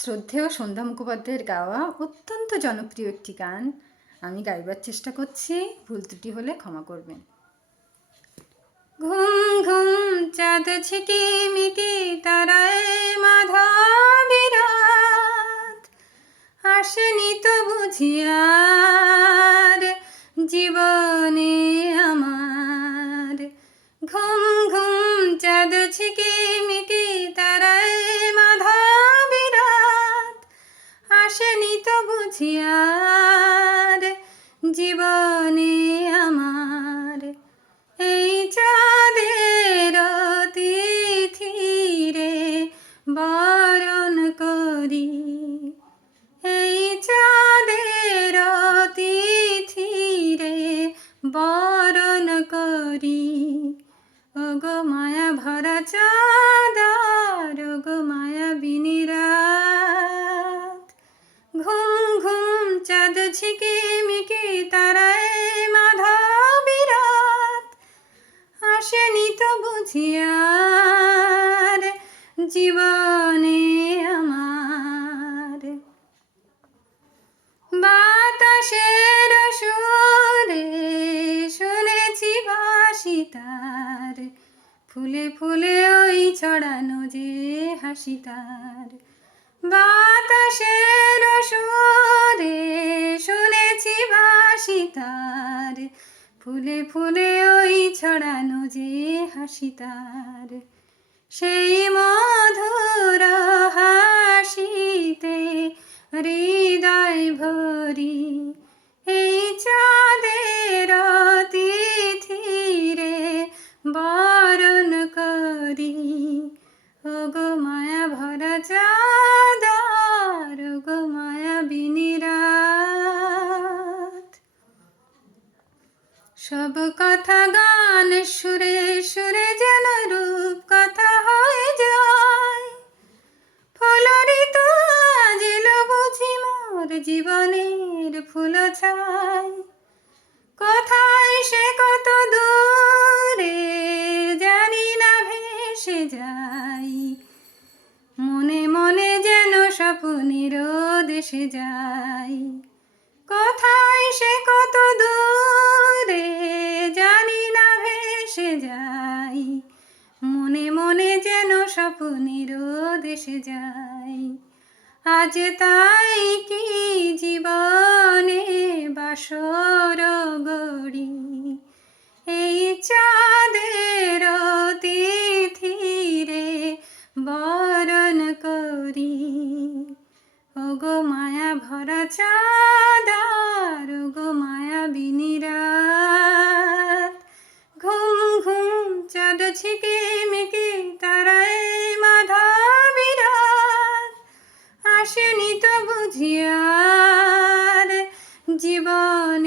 শ্রদ্ধেয় সন্ধ্যা মুখোপাধ্যায়ের গাওয়া অত্যন্ত জনপ্রিয় একটি গান আমি গাইবার চেষ্টা করছি, ভুল ত্রুটি হলে ক্ষমা করবেন। ঘুম ঘুম চাঁদ ঝিকিমিকি তারায় মাধবীরাত, আসেনি তো বুঝিয়ার জীবনে আমার। ঘুম ঘুম চাঁদ ঝিকিমিকি তারায় মাধবীরাত, আসেনি তো বুঝিয়ার জীবনে আমার। এই চাঁদের তিথিরে বরণ করি, এই চাঁদের তিথিরে বরণ করি। ওগো মায়া ভরা চাঁদার, ওগো মায়া বিনিরাত। ঘুম ঘুম চাঁদ ঝিকিমিকি তারায় মাধবীরাত, আসেনি তো বুঝিয়ার জীবনে আমার। বাতাসের সুরে শুনেছি বাঁশি তার, ফুলে ফুলে ওই ছড়ানো যে হাসি তার। বাতাসের সুরে শুনেছি বাঁশি তার, ফুলে ফুলে ওই ছড়ানো যে হাসি তার। সেই মধুর হাসিতে হৃদয় ভরি, এই চাঁদের তিথিরে বরণ করি। ওগো মায়া ভরা চাঁদার, ওগো মায়া বিনিরাত। সব কথা গান সুরে সুরে যেন রূপ কথা হয়ে যায়। ফুলরিত আজিল বুঝি মোর জীবনের ফুল ছাই। কোথায় সে কত দূরে জানি না ভেসে যাই, মনে মনে যেন স্বপ্নের দেশে যাই। কোথায় সে কত দূরে জানি না ভেসে যাই, মনে মনে যেন স্বপ্নের দেশে যাই। আজ তাই কি জীবনে বাসর গড়ি, এই চাঁদের তিথিরে বরণ করি। ওগো মায়া ভরা চাঁদার, ওগো মায়া বিনিরাত। ঘুম ঘুম চাঁদ ঝিকিমিকি তারায় মাধবীরাত, আসেনি তো বুঝিয়ার জীবন